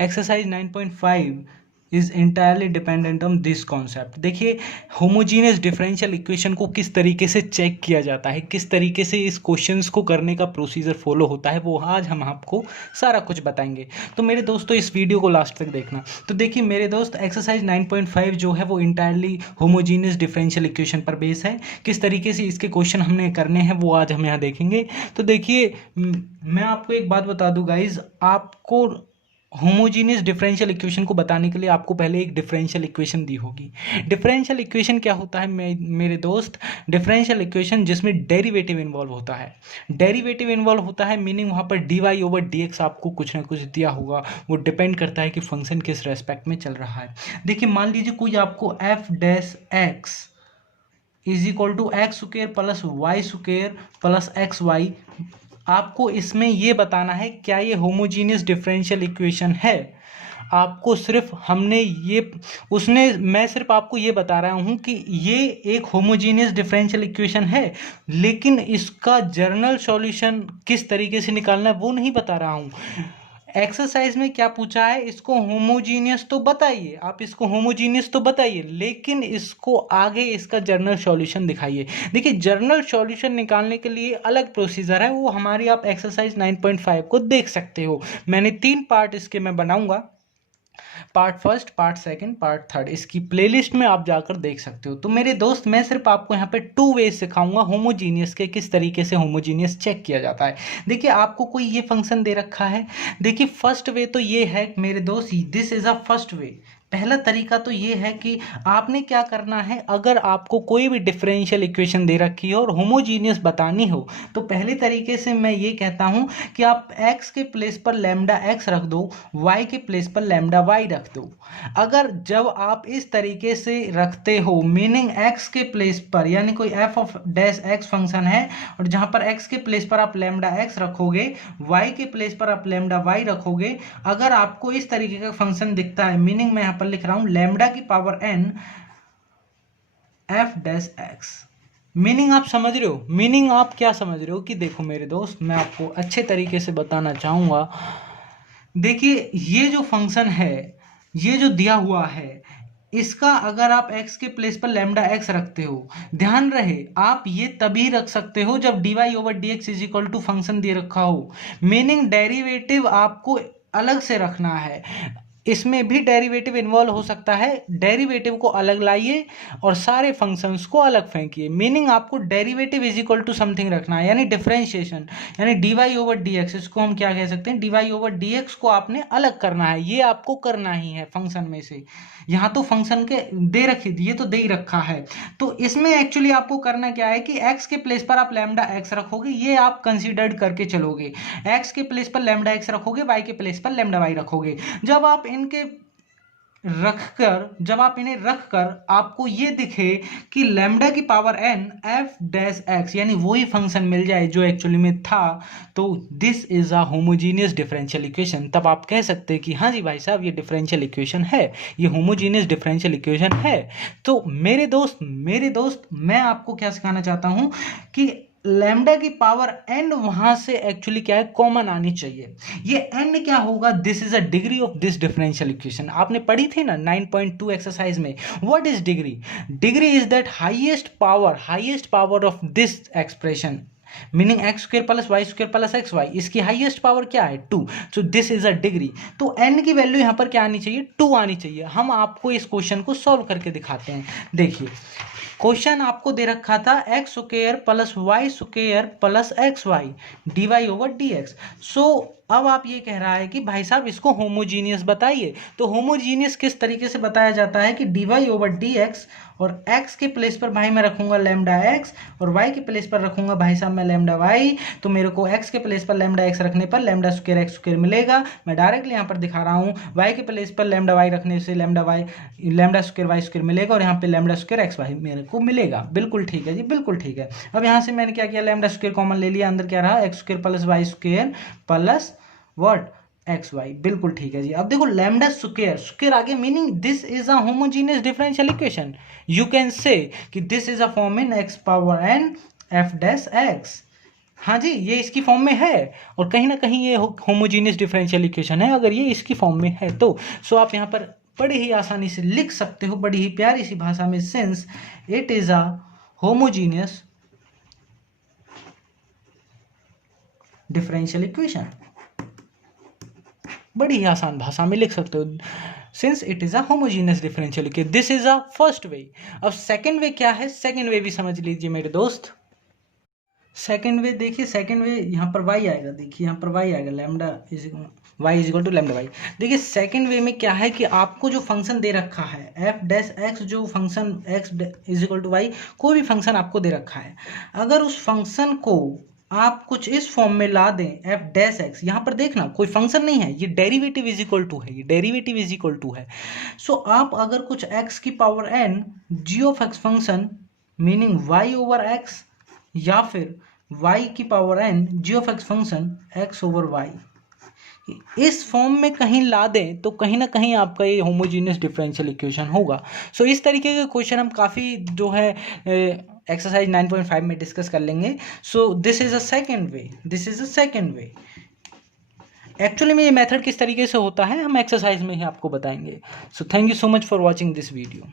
Exercise 9.5 is entirely dependent on this concept. देखिए homogeneous differential equation को किस तरीके से चेक किया जाता है, किस तरीके से इस क्वेश्चंस को करने का प्रोसीजर फॉलो होता है, वो आज हम आपको सारा कुछ बताएंगे। तो मेरे दोस्तों इस वीडियो को लास्ट तक देखना। तो देखिए मेरे दोस्त, एक्सरसाइज 9.5 जो है वो इंटायरली होमोजीनियस डिफरेंशियल इक्वेशन पर बेस है। किस तरीके से इसके क्वेश्चन हमने करने हैं वो आज हम यहाँ देखेंगे। तो देखिए मैं आपको एक बात बता दूं गाइज, आपको होमोजीनियस डिफरेंशियल इक्वेशन को बताने के लिए आपको पहले एक डिफरेंशियल इक्वेशन दी होगी। डिफरेंशियल इक्वेशन क्या होता है मेरे दोस्त? डिफरेंशियल इक्वेशन जिसमें डेरिवेटिव इन्वॉल्व होता है। डेरिवेटिव इन्वॉल्व होता है मीनिंग वहाँ पर dy/dx आपको कुछ ना कुछ दिया होगा। वो डिपेंड करता है कि फंक्शन किस रेस्पेक्ट में चल रहा है। देखिए मान लीजिए कोई आपको f' is equal to x square plus y square plus x y, आपको इसमें ये बताना है क्या ये होमोजीनियस डिफरेंशियल इक्वेशन है। आपको सिर्फ मैं सिर्फ आपको ये बता रहा हूँ कि ये एक होमोजीनियस डिफरेंशियल इक्वेशन है, लेकिन इसका जनरल सॉल्यूशन किस तरीके से निकालना है वो नहीं बता रहा हूँ। एक्सरसाइज में क्या पूछा है, इसको होमोजीनियस तो बताइए, आप इसको होमोजीनियस तो बताइए, लेकिन इसको आगे इसका जर्नल सॉल्यूशन दिखाइए। देखिए जर्नल सॉल्यूशन निकालने के लिए अलग प्रोसीजर है, वो हमारी आप एक्सरसाइज 9.5 को देख सकते हो। मैंने 3 पार्ट इसके मैं बनाऊंगा, part first, part second, part third, इसकी प्लेलिस्ट में आप जाकर देख सकते हो। तो मेरे दोस्त मैं सिर्फ आपको यहाँ पे 2 वेज सिखाऊंगा होमोजीनियस के, किस तरीके से होमोजीनियस चेक किया जाता है। देखिए आपको कोई ये फंक्शन दे रखा है। देखिए फर्स्ट वे तो ये है मेरे दोस्त, this is a first way. पहला तरीका तो ये है कि आपने क्या करना है, अगर आपको कोई भी डिफरेंशियल इक्वेशन दे रखी हो और होमोजीनियस बतानी हो, तो पहले तरीके से मैं ये कहता हूँ कि आप x के प्लेस पर लैम्डा x रख दो, y के प्लेस पर लैम्डा y रख दो। अगर जब आप इस तरीके से रखते हो, मीनिंग x के प्लेस पर, यानी कोई f(x) फंक्शन है और जहां पर x के प्लेस पर आप लैम्डा x रखोगे, y के प्लेस पर आप लैम्डा y रखोगे, अगर आपको इस तरीके का फंक्शन दिखता है, मीनिंग मैं यहां पर लिख रहा हूं लैम्डा की पावर n f'(x), मीनिंग आप समझ रहे हो? मीनिंग आप क्या समझ रहे हो कि देखो मेरे दोस्त, मैं आपको अच्छे तरीके से बताना चाहूंगा। देखिए ये जो फंक्शन है, ये जो दिया हुआ है, इसका अगर आप x के प्लेस पर लैम्डा x रखते हो, ध्यान रहे आप ये तभी रख सकते हो जब dy/dx is equal to function दे रखा हो, मीनिंग डेरिवेटिव आपको अलग से रखना है। इसमें भी डेरिवेटिव इन्वॉल्व हो सकता है, डेरिवेटिव को अलग लाइए और सारे फंक्शंस को अलग फेंकिए, मीनिंग आपको derivative is equal to something रखना है, यानी डिफरेंशिएशन, यानी dy/dx, इसको हम क्या कह सकते हैं, dy/dx को आपने अलग करना है, ये आपको करना ही है फंक्शन में से। यहाँ तो फंक्शन के दे रखी, ये तो दे ही रखा है, तो इसमें एक्चुअली आपको करना क्या है कि x के प्लेस पर आप लैम्डा x रखोगे, ये आप कंसीडर्ड करके चलोगे, x के प्लेस पर लैम्डा x रखोगे, y के प्लेस पर लैम्डा y रखोगे। जब आप इन्हें रखकर आपको ये दिखे कि लैम्डा की पावर n f'(x), यानी वही फंक्शन मिल जाए जो एक्चुअली में था, तो this is a homogeneous differential equation. तब आप कह सकते हैं कि हाँ जी भाई साहब ये डिफरेंशियल इक्वेशन है, ये होमोजीनियस डिफरेंशियल इक्वेशन है। तो मेरे दोस्त मैं आपको क्या सिखाना चाहता हूं कि लैम्डा की पावर n वहां से एक्चुअली क्या है, कॉमन आनी चाहिए। ये n क्या होगा, this is a degree of this differential equation. आपने पढ़ी थी ना 9.2 एक्सरसाइज में, what is degree? Degree is that highest power of this expression, meaning x square plus y square plus x y, इसकी हाईएस्ट पावर क्या है, 2। So this is a degree. तो n की वैल्यू यहां पर क्या आनी चाहिए, 2 आनी चाहिए। हम आपको इस क्वेश्चन को सॉल्व करके दिखाते हैं। देखिए क्वेश्चन आपको दे रखा था x square plus y square plus x y dy/dx। So अब आप ये कह रहा है कि भाई साहब इसको होमोजीनियस बताइए। तो होमोजीनियस किस तरीके से बताया जाता है कि dy/dx और x के प्लेस पर भाई मैं रखूंगा लैम्डा x और y के प्लेस पर रखूंगा भाई साहब मैं लैम्डा y। तो मेरे को x के प्लेस पर लैम्डा x रखने पर लैम्डा स्क्वायर x स्क्वायर मिलेगा। मैं डायरेक्टली यहाँ पर दिखा रहा हूँ, y के प्लेस पर लैम्डा y रखने से लैम्डा स्क्वायर y स्क्वायर मिलेगा और यहाँ पे लैम्डा स्क्वायर x y मेरे को मिलेगा। बिल्कुल ठीक है जी, बिल्कुल ठीक है। अब यहाँ से मैंने क्या किया, लैम्डा स्क्वायर कॉमन ले लिया, अंदर क्या रहा, x square plus y square plus what, x y. बिल्कुल ठीक है जी। अब देखो लैम्डा स्क्वायर आगे, meaning this is a homogeneous differential equation. You can say कि this is a form in x power n f'(x), हाँ जी, ये इसकी फॉर्म में है और कहीं ना कहीं ये होमोजीनियस डिफरेंशियल इक्वेशन है अगर ये इसकी फॉर्म में है तो। सो आप यहाँ पर बड़ी ही आसानी से लिख सकते हो, बड़ी ही प्यारी सी भाषा में, since it is a homogeneous differential equation. बड़ी ही आसान भाषा में लिख सकते हो, since it is a homogeneous differential equation, this is a first way. अब सेकंड वे क्या है, सेकंड वे भी समझ लीजिए मेरे दोस्त। सेकंड वे देखिए, सेकंड वे यहाँ पर y आएगा, देखिए यहाँ पर y आएगा, lambda is y is equal to lambda y. देखिए सेकंड वे में क्या है कि आपको जो फंक्शन दे रखा है एफ डैश एक्स, जो function x is equal to y, कोई भी फंक्शन आपको दे रखा है, अगर उस फंक्शन को आप कुछ इस फॉर्म में ला दें एफ डैश एक्स, यहाँ पर देखना कोई फंक्शन नहीं है, ये डेरिवेटिव इज इक्वल टू है, ये डेरिवेटिव इज इक्वल टू है। सो आप अगर कुछ एक्स की power n g of x function meaning y over x, या फिर y की power n g of x function x over y, इस फॉर्म में कहीं ला दें तो कहीं ना कहीं आपका ये होमोजीनियस डिफरेंशियल इक्वेशन होगा। सो इस तरीके के क्वेश्चन हम काफ़ी जो है एक्सरसाइज 9.5 में डिस्कस कर लेंगे। सो this is a second way, this is a second way. Actually में ये मेथड किस तरीके से होता है हम एक्सरसाइज में ही आपको बताएंगे। So thank you so much for watching this video.